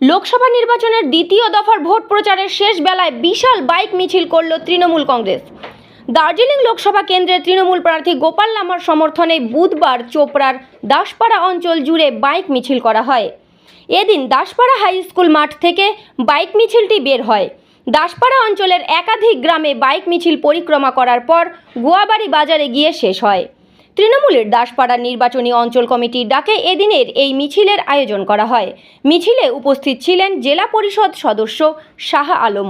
লোকসভা নির্বাচনের দ্বিতীয় দফার ভোট প্রচারের শেষ বেলায় বিশাল বাইক মিছিল করল তৃণমূল কংগ্রেস। দার্জিলিং লোকসভা কেন্দ্রের তৃণমূল প্রার্থী গোপাল লামার সমর্থনে বুধবার চোপড়ার দাসপাড়া অঞ্চল জুড়ে বাইক মিছিল করা হয়। এদিন দাসপাড়া হাই স্কুল মাঠ থেকে বাইক মিছিলটি বের হয়। দাসপাড়া অঞ্চলের একাধিক গ্রামে বাইক মিছিল পরিক্রমা করার পর গোয়াবাড়ি বাজারে গিয়ে শেষ হয়। তৃণমূলের দাসপাড়া নির্বাচনী অঞ্চল কমিটির ডাকে এদিনের এই মিছিলের আয়োজন করা হয়। মিছিলে উপস্থিত ছিলেন জেলা পরিষদ সদস্য শাহ আলম,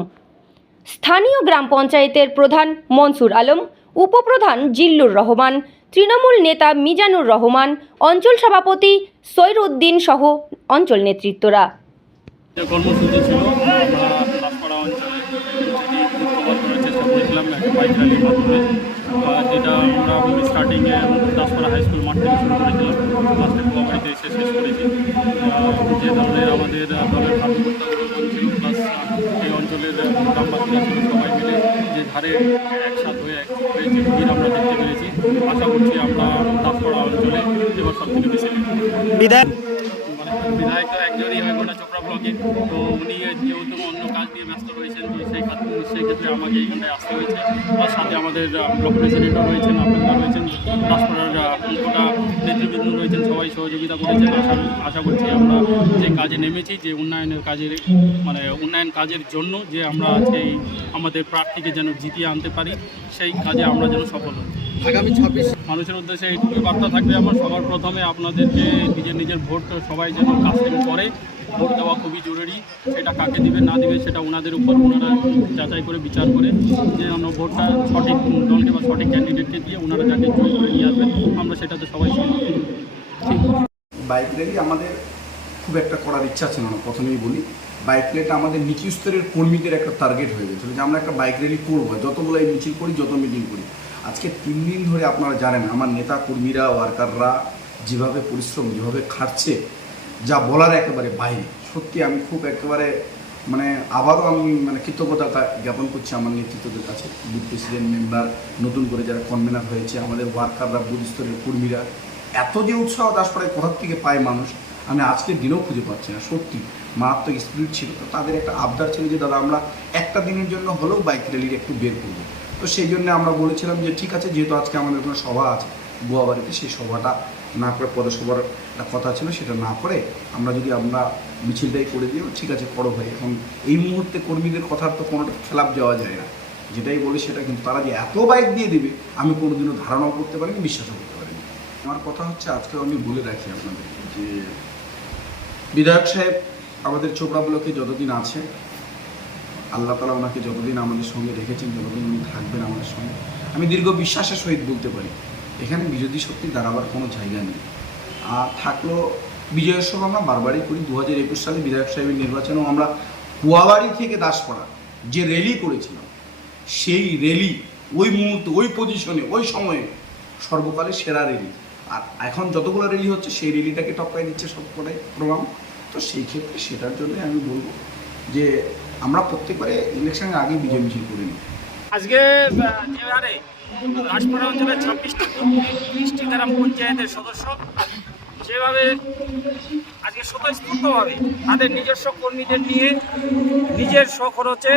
স্থানীয় গ্রাম পঞ্চায়েতের প্রধান মনসুর আলম, উপপ্রধান জিল্লুর রহমান, তৃণমূল নেতা মিজানুর রহমান, অঞ্চল সভাপতি সৈর উদ্দিন সহ অঞ্চল নেতৃত্বরা। কর্মসূচি ছিল আমরা দাসপাড়া অঞ্চলে কভার করার চেষ্টা করেছিলাম একটা বাইক র্যালির মাধ্যমে, যেটা আমরা স্টার্টিংয়ে দাসপাড়া হাই স্কুল মাঠ থেকে শুরু করেছিলাম, লাস্টে গোয়াবাড়িতে এসে শেষ করেছি। যে ধরনের আমাদের দলের কর্মকর্তাগুলো ছিল, প্লাস এই অঞ্চলের গ্রামবাসীরা ছিল, সবাই মিলে যে ধারে একসাথ হয়ে যে ভিড় আমরা দেখতে পেরেছি, আশা করছি আমরা দাসপাড়া অঞ্চলে এবার সব থেকে বেশি বিধায়ক তো একজনই হয় গোটা চোপড়া ব্লকে, তো উনি যেহেতু অন্য কাজ নিয়ে ব্যস্ত রয়েছেন, সেই ক্ষেত্রে আমাকে এইখানটায় আসতে হয়েছে। তার সাথে আমাদের ব্লক প্রেসিডেন্টও রয়েছেন, আপনারা রয়েছেন, দাসপাড়ার গোটা নেতৃবৃন্দ রয়েছেন, সবাই সহযোগিতা করেছেন। আশা করছি আমরা যে কাজে নেমেছি, যে উন্নয়নের কাজের উন্নয়ন কাজের জন্য যে আমরা আজকে আমাদের প্রার্থীকে যেন জিতিয়ে আনতে পারি, সেই কাজে আমরা যেন সফল হই। আগামী 26 মানুষের উদ্দেশ্যে এইটুকুই বার্তা থাকবে আমার, সবার প্রথমে আপনাদেরকে নিজের ভোট সবাই যেন কাস্টিং করে। ভোট দেওয়া খুবই জরুরি, সেটা কাকে দিবে না দিবে সেটা ওনাদের উপর, ওনারা যাচাই করে বিচার করে যে ভোটটা সঠিক দলকে বা সঠিক ক্যান্ডিডেটকে দিয়ে ওনারা যাকে জয় করে নিয়ে আসবেন, আমরা সেটাতে সবাই সমর্থন। বাইক র্যালি আমাদের খুব একটা করার ইচ্ছা ছিল না। প্রথমেই বলি, বাইক র্যালিটা আমাদের নিচু স্তরের কর্মীদের একটা টার্গেট হয়ে গেছিলো যে আমরা একটা বাইক র্যালি করবো, যতগুলো মিছিল করি, যত মিটিং করি। আজকে 3 দিন ধরে আপনারা জানেন আমার নেতা কর্মীরা, ওয়ার্কাররা যেভাবে পরিশ্রম, যেভাবে খাটছে, যা বলার একেবারে বাইরে। সত্যি আমি খুব একেবারে আবারও আমি কৃতজ্ঞতা জ্ঞাপন করছি আমার নেতৃত্বদের কাছে, বুথ প্রেসিডেন্ট, মেম্বার, নতুন করে যারা কনভেনার হয়েছে, আমাদের ওয়ার্কাররা, বুথ স্তরের কর্মীরা। এত যে উৎসাহ দাসপাড়ায় কোথা থেকে পায় মানুষ, আমি আজকের দিনেও খুঁজে পাচ্ছি না। সত্যি মারাত্মক স্পিরিট ছিল। তো তাদের একটা আবদার ছিল যে দাদা আমরা একটা দিনের জন্য হলেও বাইক র্যালির একটু বের করবো। তো সেই জন্য আমরা বলেছিলাম যে ঠিক আছে, যেহেতু আজকে আমাদের কোনো সভা আছে গোয়াবাড়িতে, সেই সভাটা না করে, পদসভার একটা কথা ছিল, সেটা না করে আমরা মিছিলটাই করে দিও, ঠিক আছে করো ভাই। এখন এই মুহূর্তে কর্মীদের কথার তো কোনোটা খেলাপ যাওয়া যায় না, যেটাই বলি সেটা। কিন্তু তারা যে এত বাইক দিয়ে দেবে আমি কোনোদিনও ধারণাও করতে পারিনি, বিশ্বাসও করতে পারিনি। আমার কথা হচ্ছে, আজকে আমি বলে রাখি আপনাদের যে বিধায়ক সাহেব আমাদের চোপড়া ব্লকে যতদিন আছে, আল্লাহ তাআলা ওনাকে যতদিন আমাদের সঙ্গে রেখেছেন, যতদিন উনি থাকবেন আমাদের সঙ্গে, আমি দীর্ঘ বিশ্বাসের সহিত বলতে পারি এখানে বিরোধী শক্তি দাঁড়াবার কোনো জায়গা নেই। আর থাকলো বিজয়ের সভা আমরা বারবারই করি। 2021 সালে বিধায়ক সাহেবের নির্বাচনেও আমরা গোয়াবাড়ি থেকে দাসপাড়া যে র্যালি করেছিলাম, সেই র্যালি ওই মুহূর্তে, ওই পজিশনে, ওই সময়ে সর্বকালের সেরা র্যালি। আর এখন যতগুলো র্যালি হচ্ছে সেই র্যালিটাকে টপকাই দিচ্ছে সবকটাই প্রমাণ। তো সেই ক্ষেত্রে সেটার জন্য আমি বলবো যে আমরা প্রত্যেকবারে ইলেকশনের আগে বিজয় মিছিল করে নিই। আজকে যে হারে দাসপাড়া অঞ্চলের 26টি গ্রাম পঞ্চায়েতের সদস্য সেভাবে আজকে স্বতঃস্ফূর্তভাবে তাদের নিজস্ব কর্মীদের নিয়ে, নিজের স্বখরচে,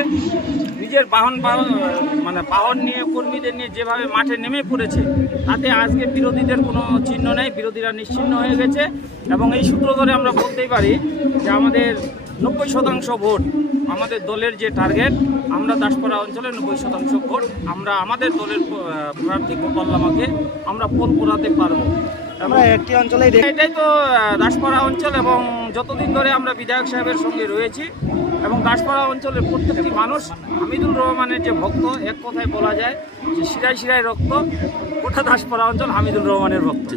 নিজের বাহন নিয়ে, কর্মীদের নিয়ে যেভাবে মাঠে নেমে পড়েছে, তাতে আজকে বিরোধীদের কোনো চিহ্ন নেই, বিরোধীরা নিশ্চিহ্ন হয়ে গেছে। এবং এই সূত্র ধরে আমরা বলতেই পারি যে আমাদের 90% ভোট, আমাদের দলের যে টার্গেট, আমরা দাসপাড়া অঞ্চলে 90% ভোট আমরা আমাদের দলের প্রার্থী গোপাল লামাকে আমরা পোল করাতে পারবো। আমরা একটি অঞ্চলেই এটাই তো দাসপাড়া অঞ্চল, এবং যতদিন ধরে আমরা বিধায়ক সাহেবের সঙ্গে রয়েছি, এবং দাসপাড়া অঞ্চলের প্রত্যেকটি মানুষ হামিদুর রহমানের যে ভক্ত, এক কথায় বলা যায় যে শিরায় শিরায় রক্ত, গোটা দাসপাড়া অঞ্চল হামিদুর রহমানের ভক্ত।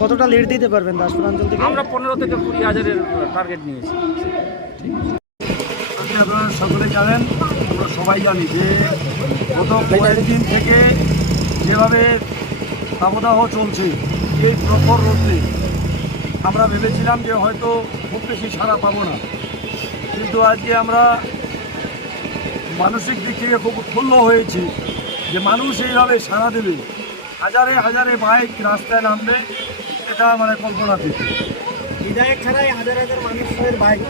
কতটা লিড দিতে পারবেন দাসপাড়া অঞ্চল থেকে? আমরা 15 থেকে 20 হাজারের টার্গেট নিয়েছি। আপনারা সকলে জানেন, আমরা সবাই জানি যে গত কয়েকদিন থেকে যেভাবে তাপদাহ চলছে, এই প্রখর রোদে আমরা ভেবেছিলাম যে হয়তো খুব বেশি সাড়া পাবো না, কিন্তু আজকে আমরা মানসিক দিক থেকে খুব উৎফুল্ল হয়েছি যে মানুষ এইভাবে সাড়া দেবে, হাজারে হাজারে বাইক রাস্তায় নামবে, এটা কল্পনাতীত। বিধায়ক ছাড়াই হাজার হাজার মানুষের বাইক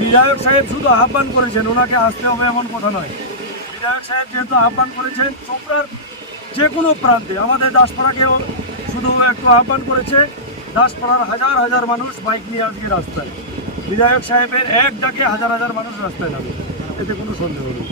বিধায়ক সাহেব শুধু আহ্বান করেছেন, ওনাকে আসতে হবে এমন কথা নয়। বিধায়ক সাহেব যেহেতু আহ্বান করেছেন, চোপড়ার যে কোনো প্রান্তে, আমাদের দাসপাড়াকেও শুধু একটু আহ্বান করেছে, দাসপাড়ার হাজার হাজার মানুষ বাইক নিয়ে আজকে রাস্তায়। বিধায়ক সাহেবের এক ডাকে হাজার হাজার মানুষ রাস্তায় নামে, এতে কোনো সন্দেহ নেই।